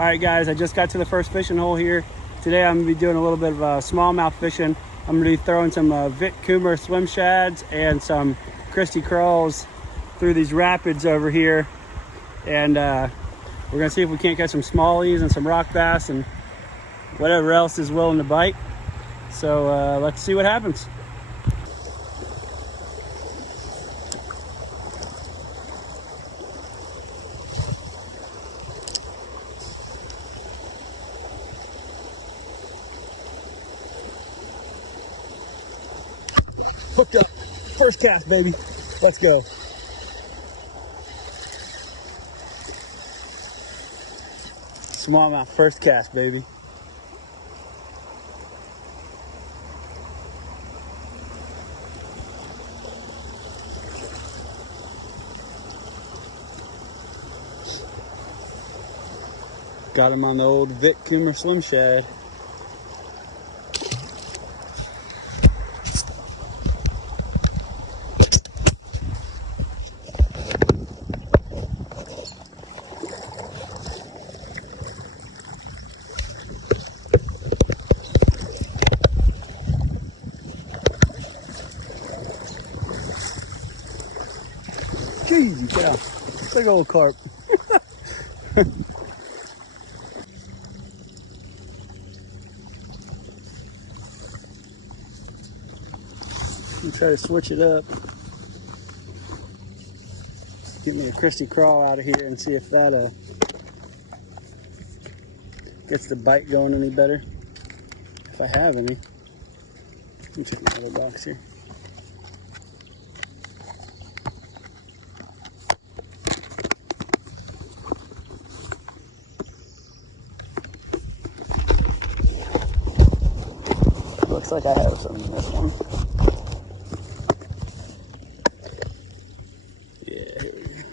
All right, guys, I just got to the first fishing hole here. Today I'm gonna be doing a little bit of smallmouth fishing. I'm gonna be throwing some Vic Coomer swim shads and some Christy crawls through these rapids over here. And we're gonna see if we can't catch some smallies and some rock bass and whatever else is willing to bite. So let's see what happens. Hooked up. First cast, baby. Let's go. Smallmouth, first cast, baby. Got him on the old Vic Coomer Slim Shad. Jeez, get out. Big old carp. Try to switch it up. Get me a Christy crawl out of here and see if that gets the bite going any better. If I have any. Let me check my other box here. Looks like I have some in this one. Yeah, here we go.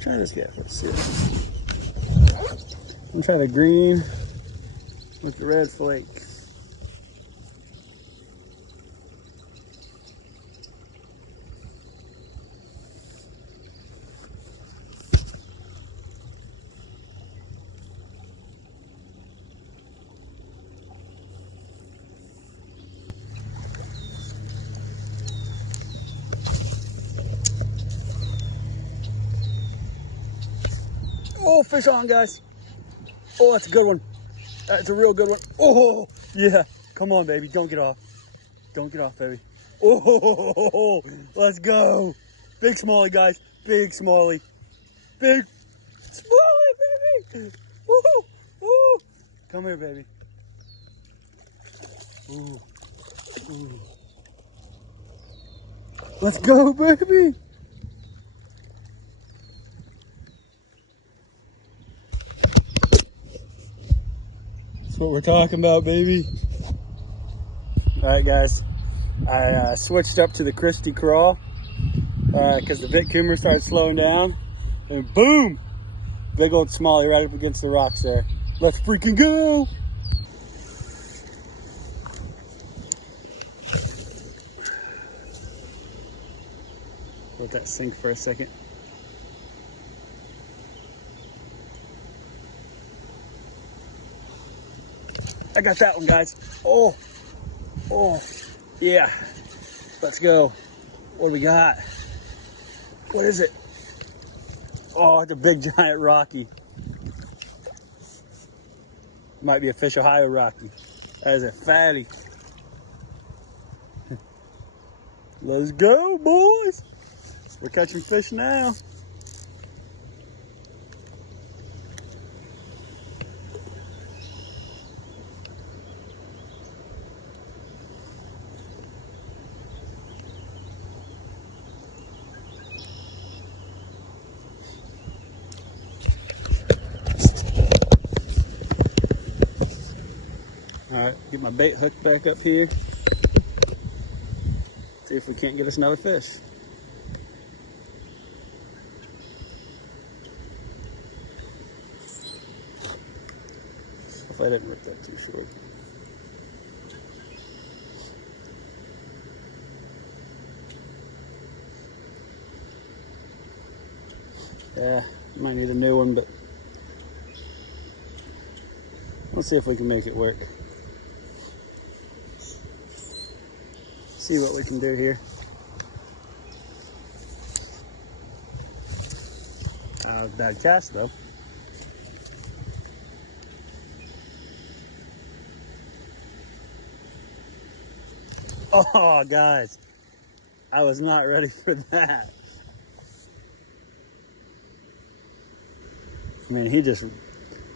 Try this guy for a sip. I'm trying the green with the red flake. Oh, fish on, guys. Oh, that's a good one. That's a real good one. Oh, yeah. Come on, baby. Don't get off. Don't get off, baby. Oh, let's go. Big smallie, guys. Big smallie. Big smallie, baby. Woo, woo. Come here, baby. Ooh, ooh. Let's go, baby. That's what we're talking about, baby. All right, guys. I switched up to the Christy crawl because the Vic Coomer started slowing down. And boom! Big old smallie right up against the rocks there. Let's freaking go! Let that sink for a second. I got that one, guys. Oh, oh, yeah. Let's go. What do we got? What is it? Oh, it's a big giant Rocky. Might be a Fish Ohio Rocky. That is a fatty. Let's go, boys. We're catching fish now. Get my bait hooked back up here. See if we can't get us another fish. Hopefully I didn't rip that too short. Yeah, might need a new one, but let's see if we can make it work. See what we can do here. Bad cast though. Oh, guys, I was not ready for that. I mean, he just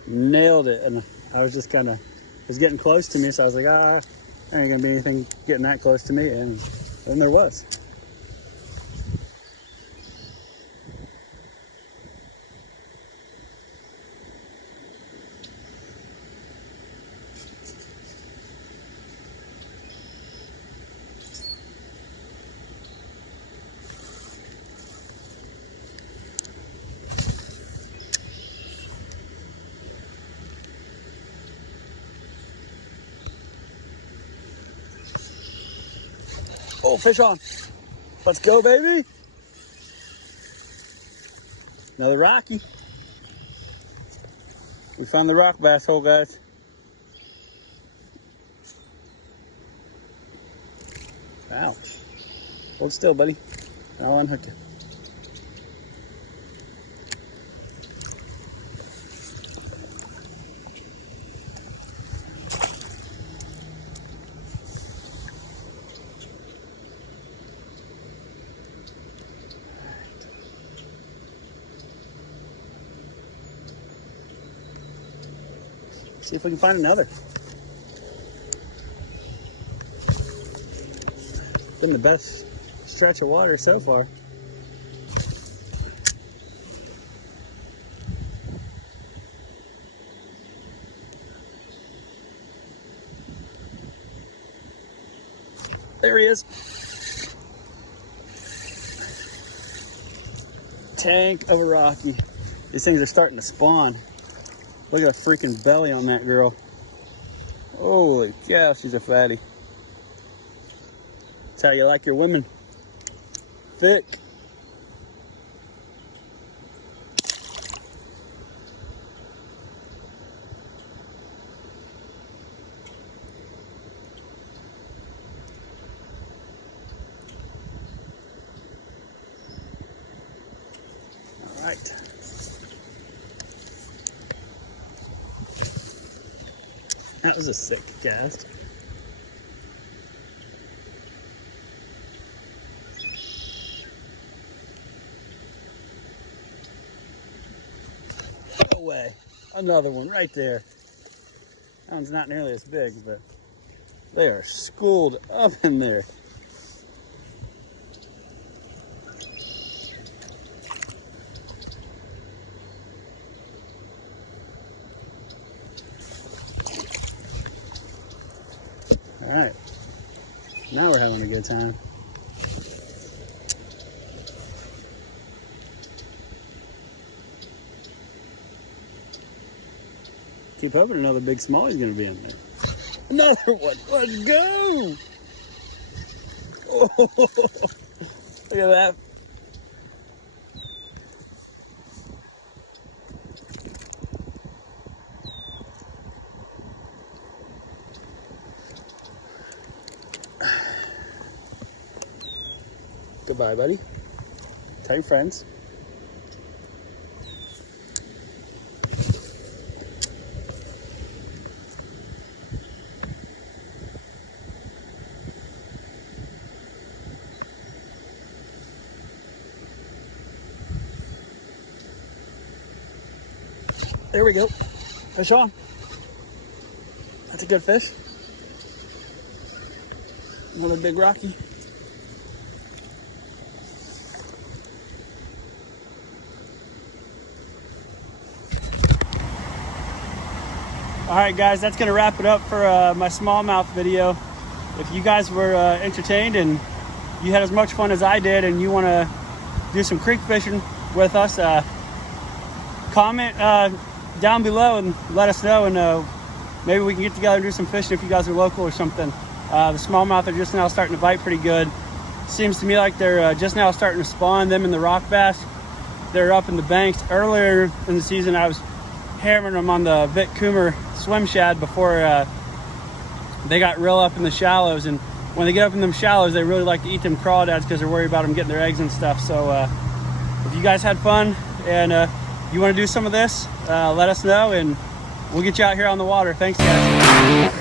nailed it, and I was just kind of, it was getting close to me, so I was like, there ain't gonna be anything getting that close to me, and then there was. Oh, fish on. Let's go, baby. Another rocky. We found the rock bass hole, guys. Ouch. Hold still, buddy. I'll unhook you. See if we can find another. Been the best stretch of water so far. There he is. Tank of a rocky. These things are starting to spawn. Look at the freaking belly on that girl. Holy cow, she's a fatty. That's how you like your women. Thick. All right. That was a sick cast. No way. Another one right there. That one's not nearly as big, but they are schooled up in there. All right, now we're having a good time. Keep hoping another big smallie's gonna be in there. Another one, let's go! Oh, look at that. Goodbye, buddy. Tell your friends. There we go. Fish on. That's a good fish. Another big rocky. All right, guys, that's gonna wrap it up for my smallmouth video. If you guys were entertained and you had as much fun as I did, and you want to do some creek fishing with us, comment down below and let us know, and maybe we can get together and do some fishing if you guys are local or something. The smallmouth are just now starting to bite pretty good. Seems to me like they're just now starting to spawn. Them and the rock bass, they're up in the banks. Earlier in the season, I was hammering them on the Vit Coomer swim shad before they got real up in the shallows. And when they get up in them shallows, they really like to eat them crawdads because they're worried about them getting their eggs and stuff. So if you guys had fun and you want to do some of this, let us know, and we'll get you out here on the water. Thanks, guys.